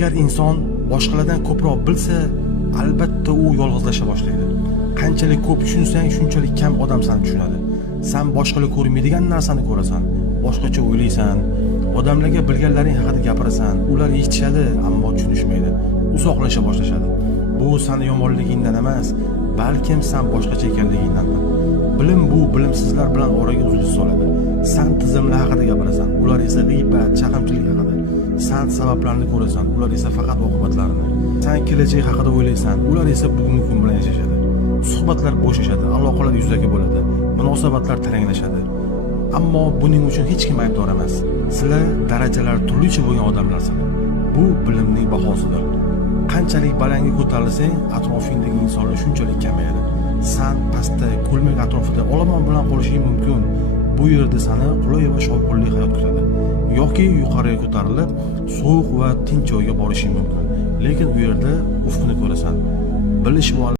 Agar inson boshqalardan ko'proq bilsa, albatta u yolg'izlasha boshlaydi. Qanchalik ko'p tushunsang, shunchalik kam odam seni tushunadi. Sen boshqalar ko'rmaydigan narsani ko'rasan, boshqacha o'ylaysan, odamlarga bilganlaring haqida gapirasan, ular eshitishadi, ammo tushunishmaydi, uzoqlasha boshlashadi. Bu seni yomonligingdan emas, balkim sen boshqacha ekanligingdandir. Bilim bu bilimsizlar bilan oraga uzilish soladi. Sen tizimlar haqida gapirasan, ular esa g'iybat, chaqimchilik haqida. Sen sabablarni ko'rasan, ular esa faqat oqibatlarini. Sen kelajak haqida o'ylaysan, ular esa bugungi kun bilan yashashadi. Suhbatlar bo'shashadi, aloqalar yuzaki bo'ladi, munosabatlar taranglashadi. Ammo buning uchun hech kim aybdor emas. Sizlar darajalar turlicha bo'lgan odamlarsizlar. Bu bilimning bahosidir. Qanchalik balandga ko'tarilsang, atrofingdagi insonlar shunchalik kamayadi. Sen pastda, ko'lmak atrofida olomon bilan qolishing mumkin. Bu yerda seni qulay va shovqinli hayot kutadi. Yoki yuqoriga ko'tarilib, sovuq va tinch joyga borishing mumkin. Lekin u yerda ufqni ko'rasan. Bilish